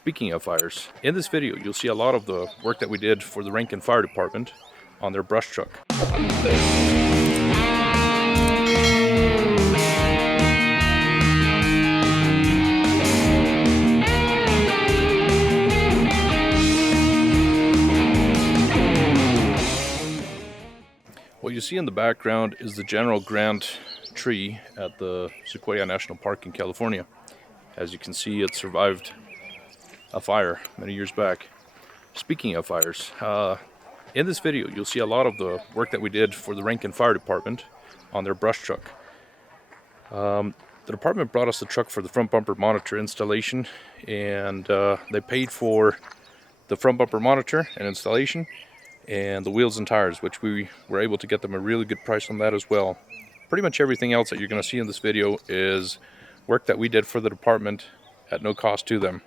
Speaking of fires, in this video you'll see a lot of the work that we did for the Rankin Fire Department on their brush truck. What you see in the background is the General Grant tree at the Sequoia National Park in California. As you can see, it survived a fire many years back. Speaking of fires, in this video you'll see a lot of the work that we did for the Rankin Fire Department on their brush truck. The department brought us the truck for the front bumper monitor installation, and they paid for the front bumper monitor and installation and the wheels and tires, which we were able to get them a really good price on that as well. Pretty much everything else that you're going to see in this video is work that we did for the department at no cost to them.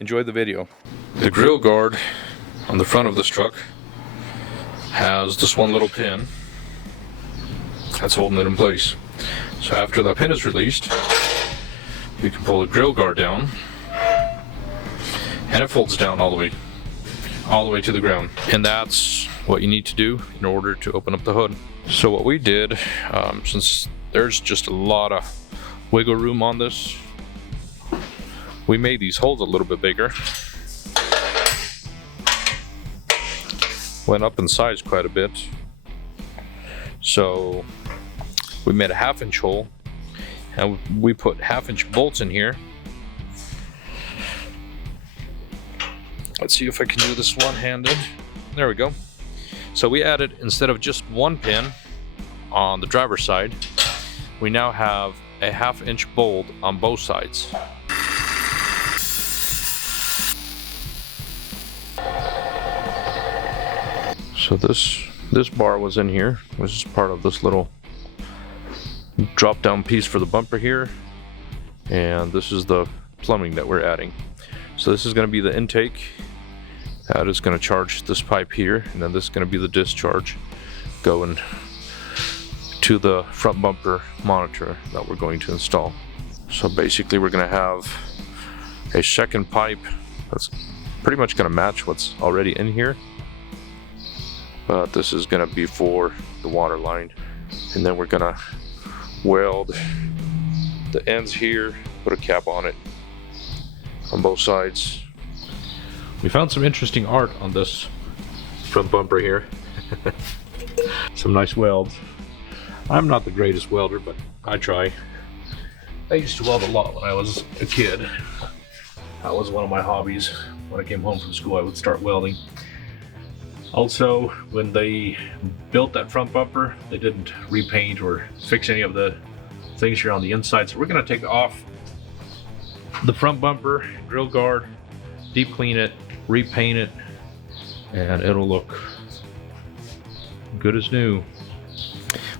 Enjoy the video. The grill guard on the front of this truck has this one little pin that's holding it in place. So after that pin is released, you can pull the grill guard down and it folds down all the way to the ground. And that's what you need to do in order to open up the hood. So what we did, since there's just a lot of wiggle room on this, we made these holes a little bit bigger. Went up in size quite a bit. So we made a 1/2 inch hole and we put 1/2 inch bolts in here. Let's see if I can do this one-handed. There we go. So we added, instead of just one pin on the driver's side, we now have a 1/2 inch bolt on both sides. So this bar was in here, which is part of this little drop down piece for the bumper here, and this is the plumbing that we're adding. So this is going to be the intake. That is going to charge this pipe here, and then this is going to be the discharge going to the front bumper monitor that we're going to install. So basically we're going to have a second pipe that's pretty much going to match what's already in here, but this is going to be for the water line, and then we're going to weld the ends here, put a cap on it on both sides. We found some interesting art on this front bumper here. Some nice welds. I'm not the greatest welder, but I try. I used to weld a lot when I was a kid. That was one of my hobbies. When I came home from school, I would start welding. Also, when they built that front bumper, they didn't repaint or fix any of the things here on the inside. So we're gonna take off the front bumper, grill guard, deep clean it, repaint it, and it'll look good as new.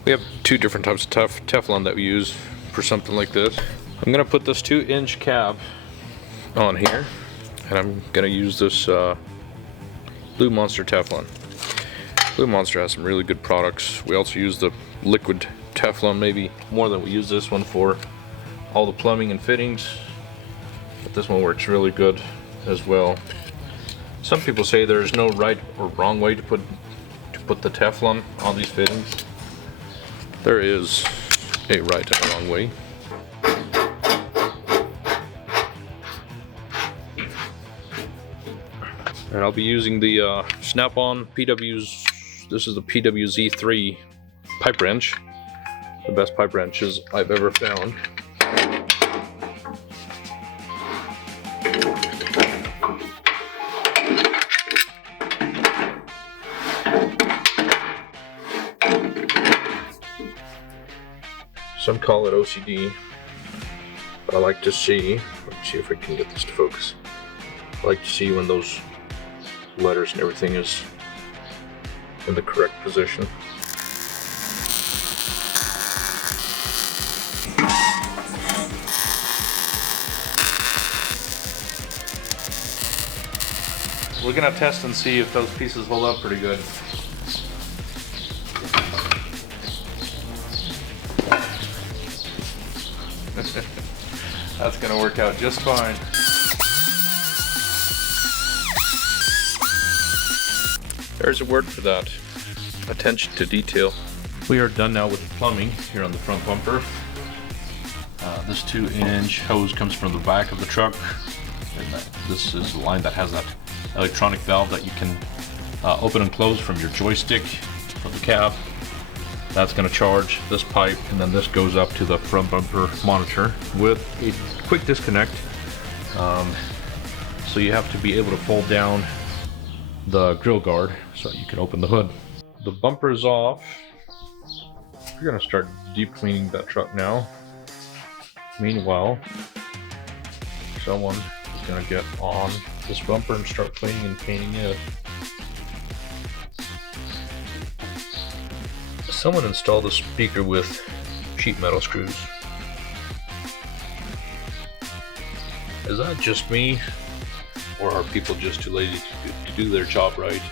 We have two different types of Teflon that we use for something like this. I'm gonna put this 2-inch cap on here, and I'm gonna use this Blue Monster Teflon. Blue Monster has some really good products. We also use the liquid Teflon maybe more than we use this one for all the plumbing and fittings, but this one works really good as well. Some people say there's no right or wrong way to put the Teflon on these fittings. There is a right and a wrong way. And I'll be using the Snap-on PW's, this is the PWZ3 pipe wrench. The best pipe wrenches I've ever found. Some call it OCD, but I like to see, let's see if I can get this to focus. I like to see when those letters and everything is in the correct position. We're gonna test and see if those pieces hold up pretty good. That's gonna work out just fine. There's a word for that. Attention to detail. We are done now with the plumbing here on the front bumper. This 2-inch hose comes from the back of the truck. And this is the line that has that electronic valve that you can open and close from your joystick from the cab. That's going to charge this pipe, and then this goes up to the front bumper monitor with a quick disconnect. So you have to be able to fold down the grill guard so you can open the hood. The bumper is off. We're going to start deep cleaning that truck now. Meanwhile, someone is going to get on this bumper and start cleaning and painting it. Someone installed a speaker with sheet metal screws. Is that just me? Or are people just too lazy to do their job right?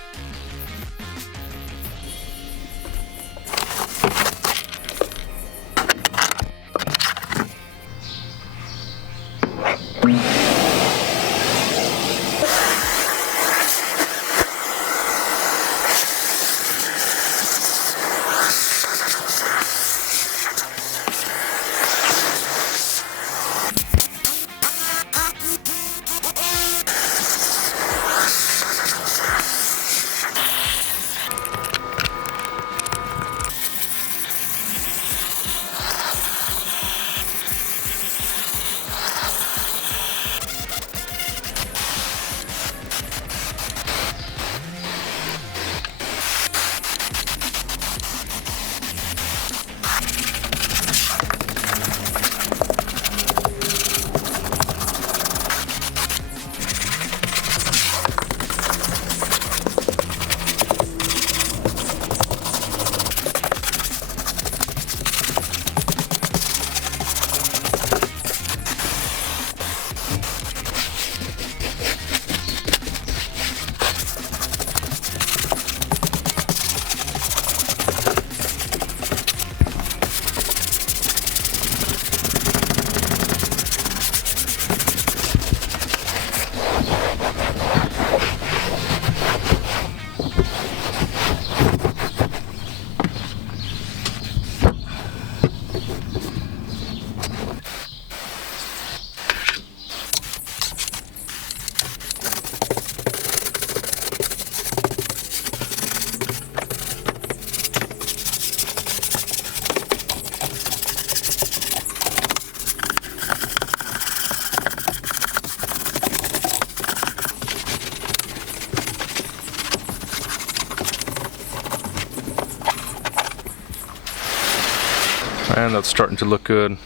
And that's starting to look good.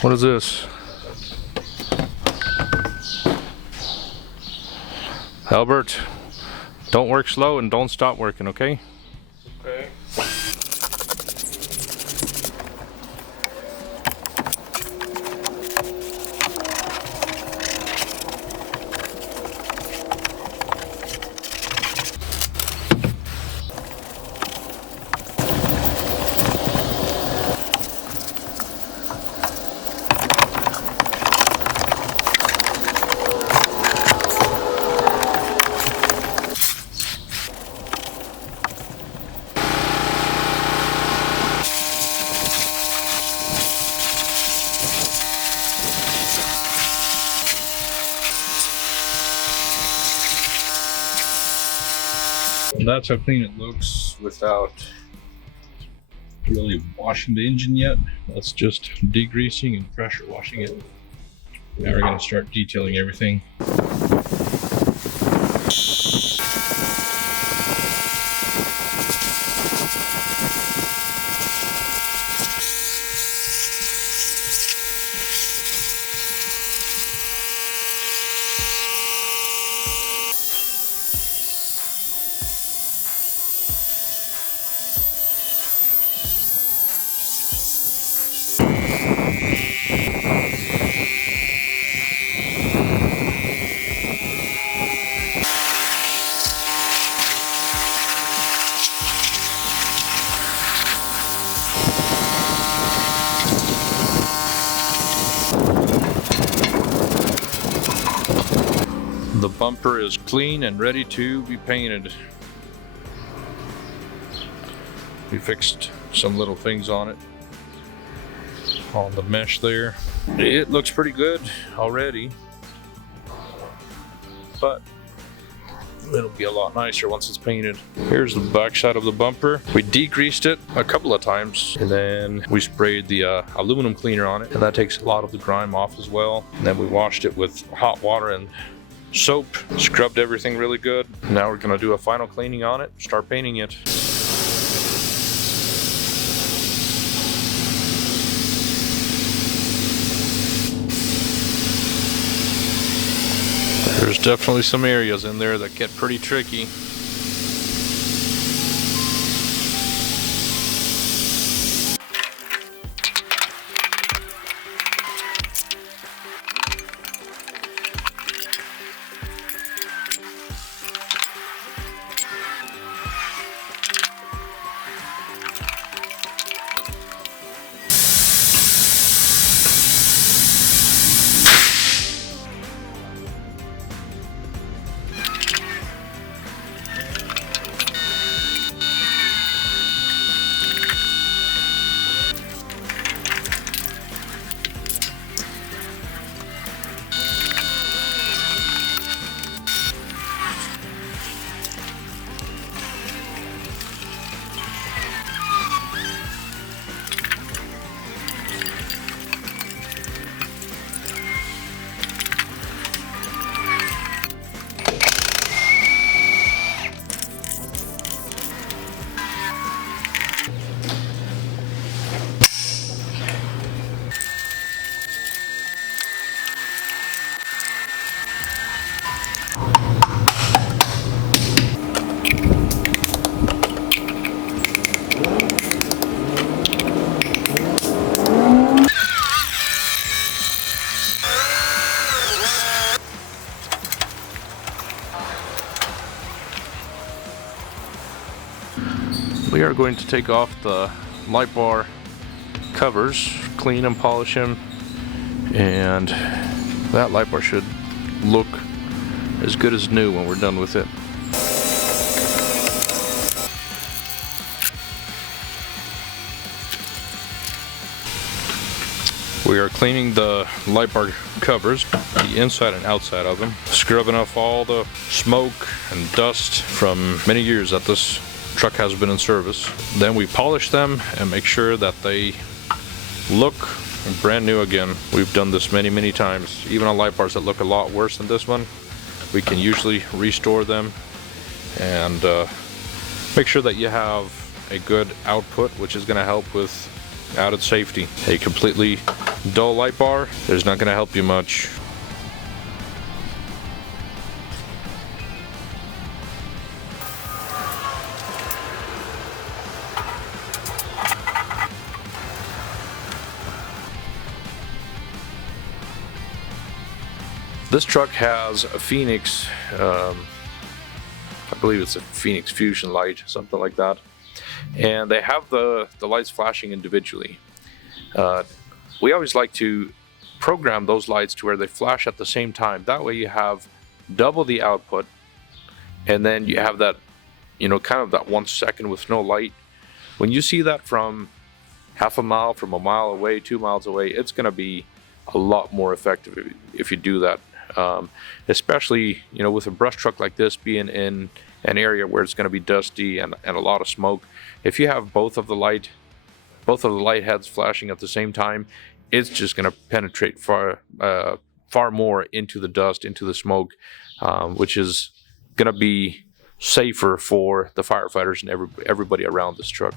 What is this? Albert, don't work slow and don't stop working, okay? Okay. And that's how clean it looks without really washing the engine yet. That's just degreasing and pressure washing it. Now we're going to start detailing everything. The bumper is clean and ready to be painted. We fixed some little things on it, on the mesh there. It looks pretty good already, but it'll be a lot nicer once it's painted. Here's the back side of the bumper. We degreased it a couple of times, and then we sprayed the aluminum cleaner on it, and that takes a lot of the grime off as well. And then we washed it with hot water and soap, scrubbed everything really good. Now we're gonna do a final cleaning on it, start painting it. There's definitely some areas in there that get pretty tricky. We are going to take off the Lightbar covers, clean and polish them, and that Lightbar should look as good as new when we're done with it. We are cleaning the Lightbar covers, the inside and outside of them, scrubbing off all the smoke and dust from many years that this truck has been in service. Then we polish them and make sure that they look brand new again. We've done this many times. Even on Lightbars that look a lot worse than this one, we can usually restore them and make sure that you have a good output, which is going to help with added safety. A completely dull Lightbar is not going to help you much. This truck has a Phoenix, I believe it's a Phoenix Fusion light, something like that. And they have the lights flashing individually. We always like to program those lights to where they flash at the same time. That way you have double the output, and then you have that, you know, kind of that 1 second with no light. When you see that from half a mile, from a mile away, 2 miles away, it's going to be a lot more effective if you do that. Especially, you know, with a brush truck like this being in an area where it's going to be dusty and a lot of smoke. If you have both of the light heads flashing at the same time, it's just going to penetrate far more into the dust, into the smoke, which is going to be safer for the firefighters and everybody around this truck.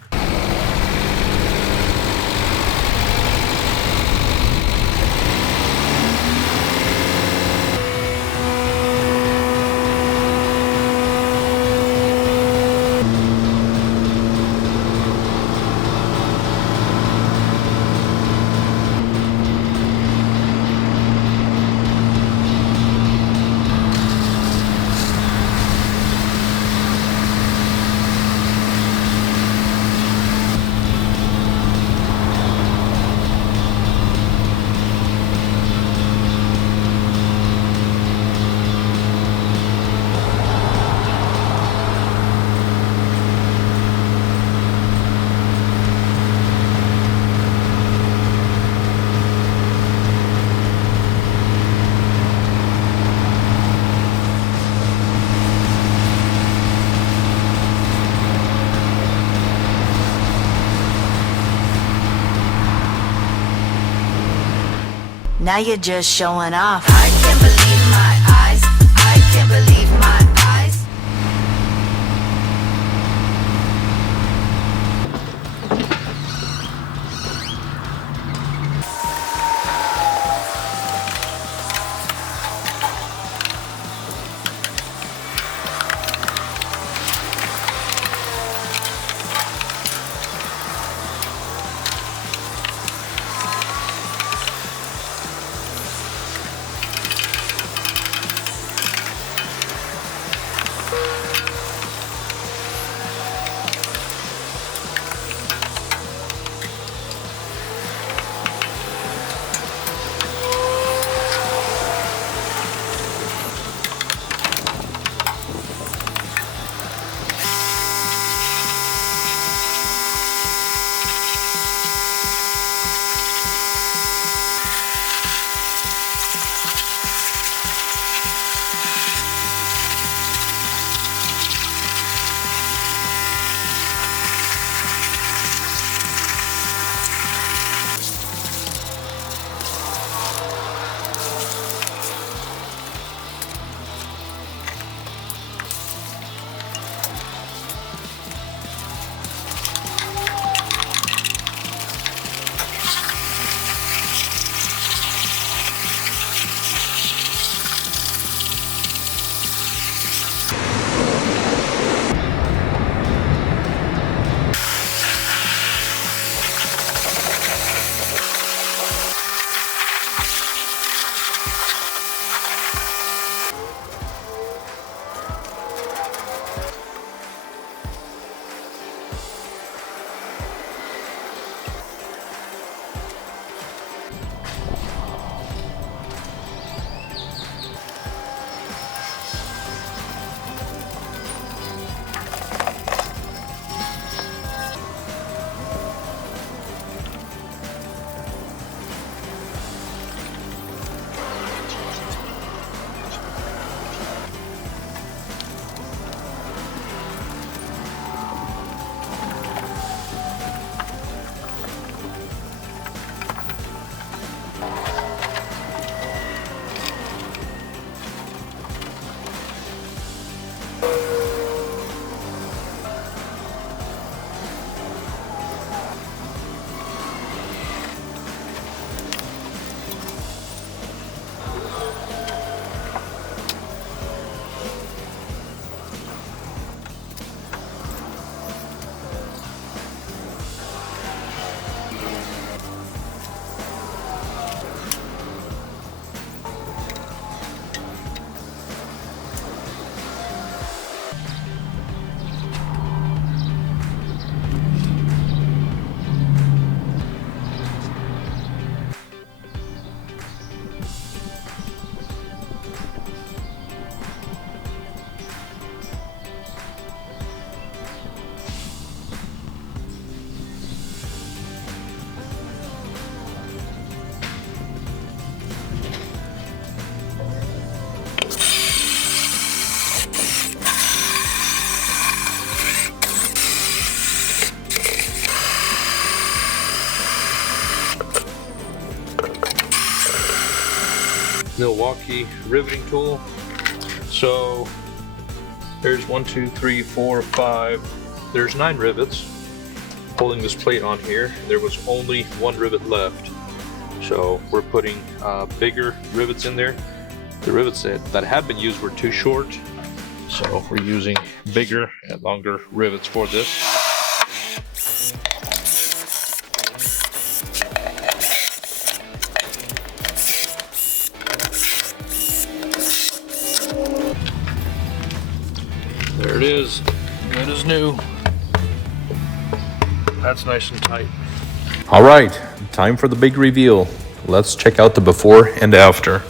Now you're just showing off. I can't believe my eyes. I can't believe my eyes. Milwaukee riveting tool. So there's 1, 2, 3, 4, 5. There's 9 rivets holding this plate on here. There was only 1 rivet left. So we're putting bigger rivets in there. The rivets that had been used were too short. So we're using bigger and longer rivets for this. There it is, good as new. That's nice and tight. All right, time for the big reveal. Let's check out the before and after.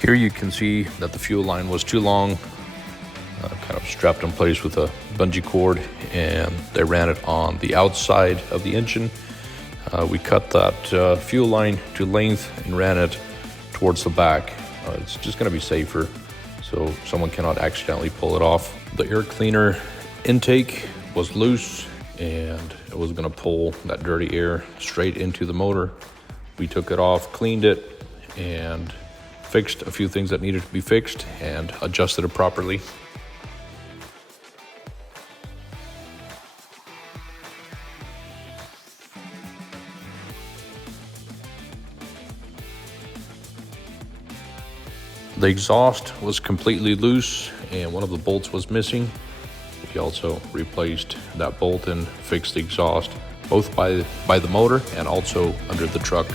Here you can see that the fuel line was too long, kind of strapped in place with a bungee cord, and they ran it on the outside of the engine. We cut that fuel line to length and ran it towards the back. It's just going to be safer, so someone cannot accidentally pull it off. The air cleaner intake was loose and it was gonna pull that dirty air straight into the motor. We took it off, cleaned it, and fixed a few things that needed to be fixed and adjusted it properly. The exhaust was completely loose and one of the bolts was missing. We also replaced that bolt and fixed the exhaust, both by the motor and also under the truck.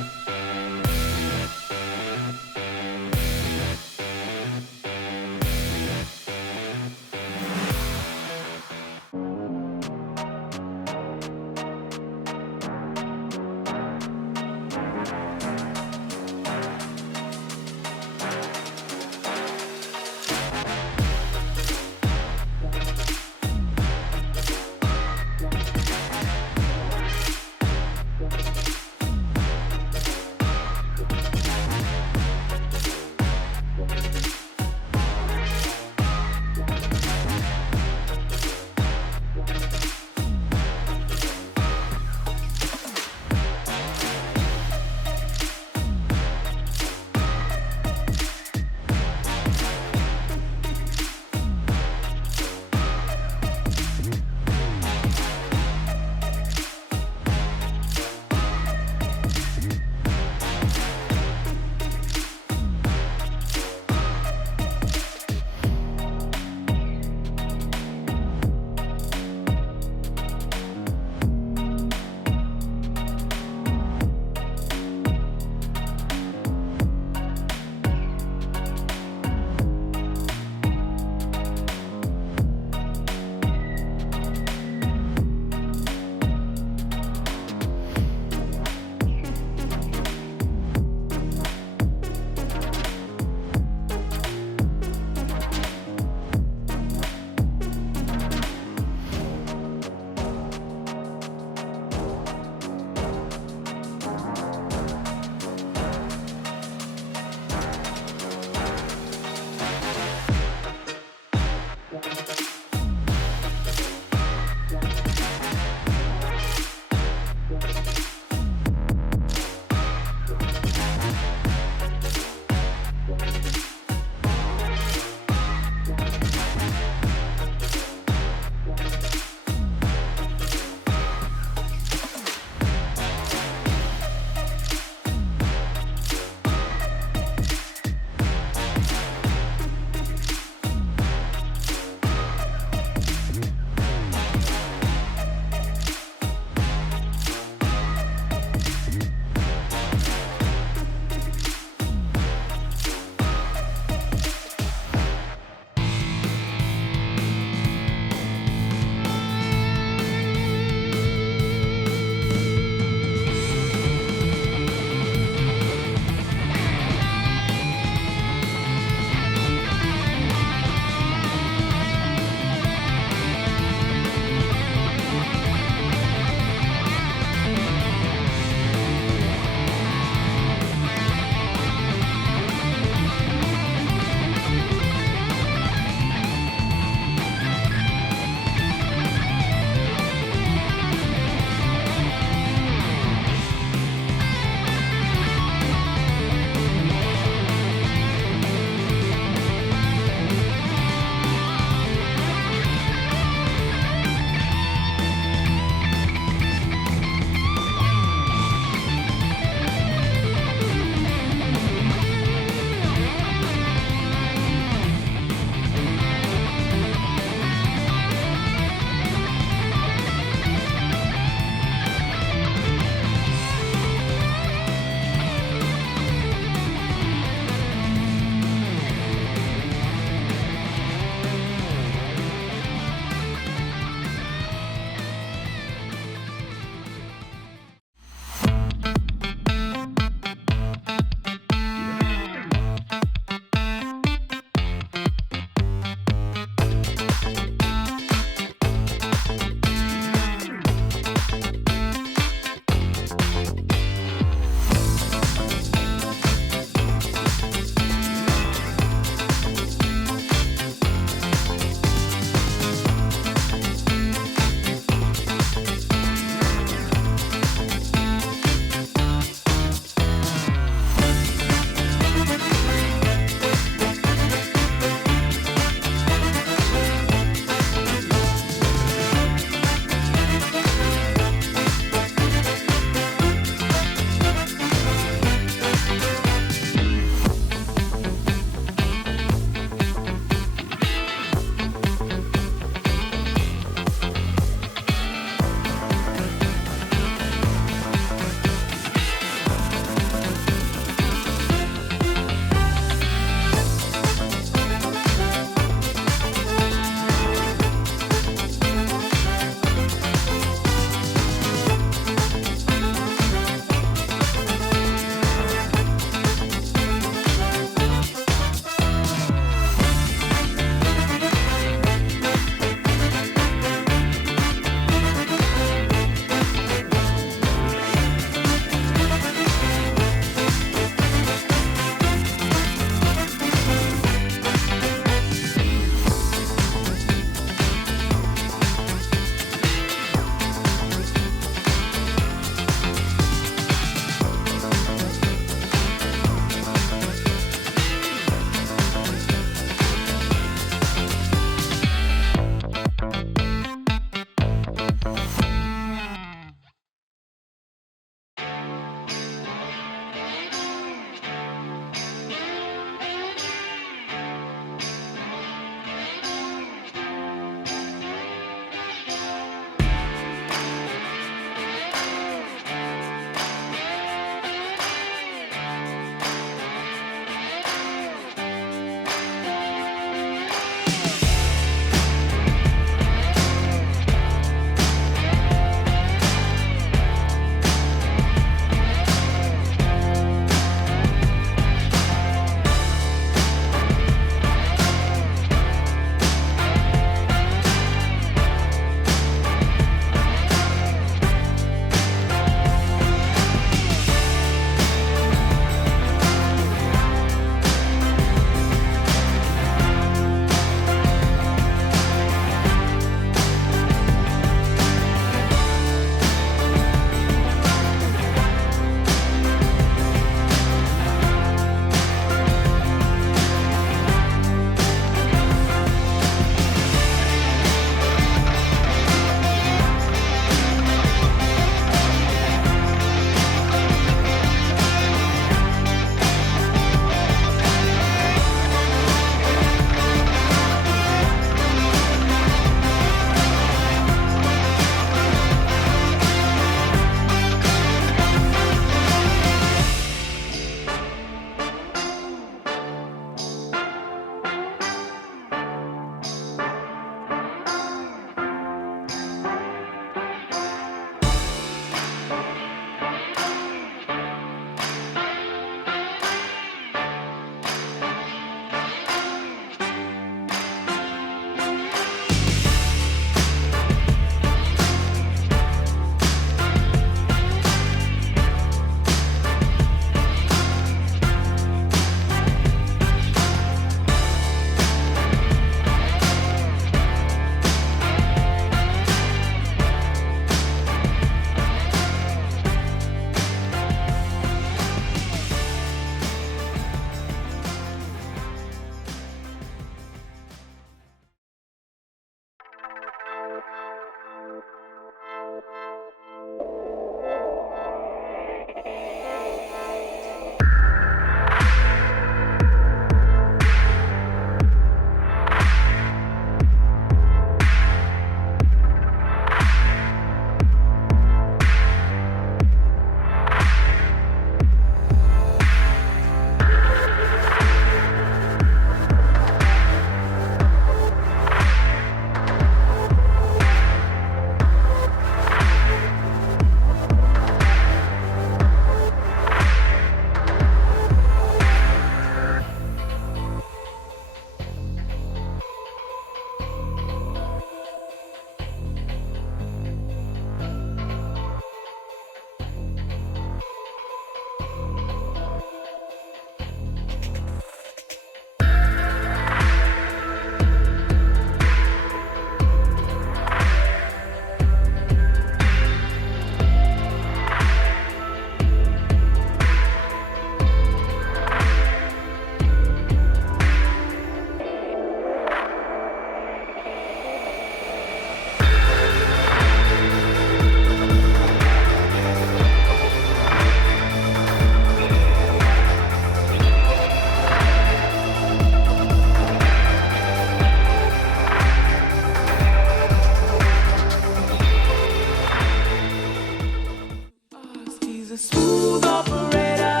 Smooth operator.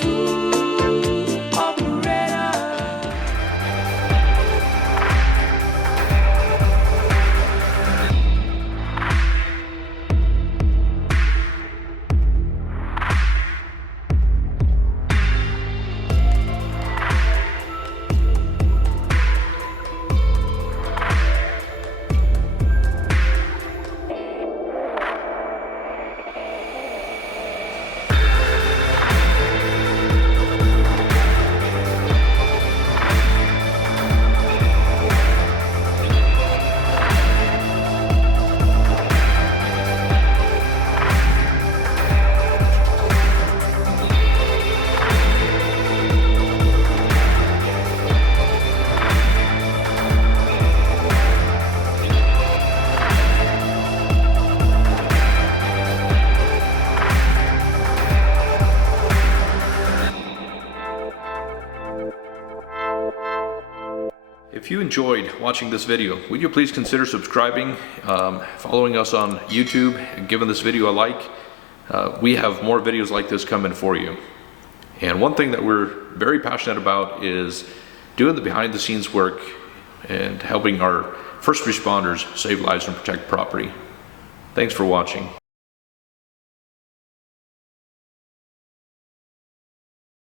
Smooth operator. If you enjoyed watching this video, would you please consider subscribing, following us on YouTube, and giving this video a like? We have more videos like this coming for you. And one thing that we're very passionate about is doing the behind the scenes work and helping our first responders save lives and protect property. Thanks for watching.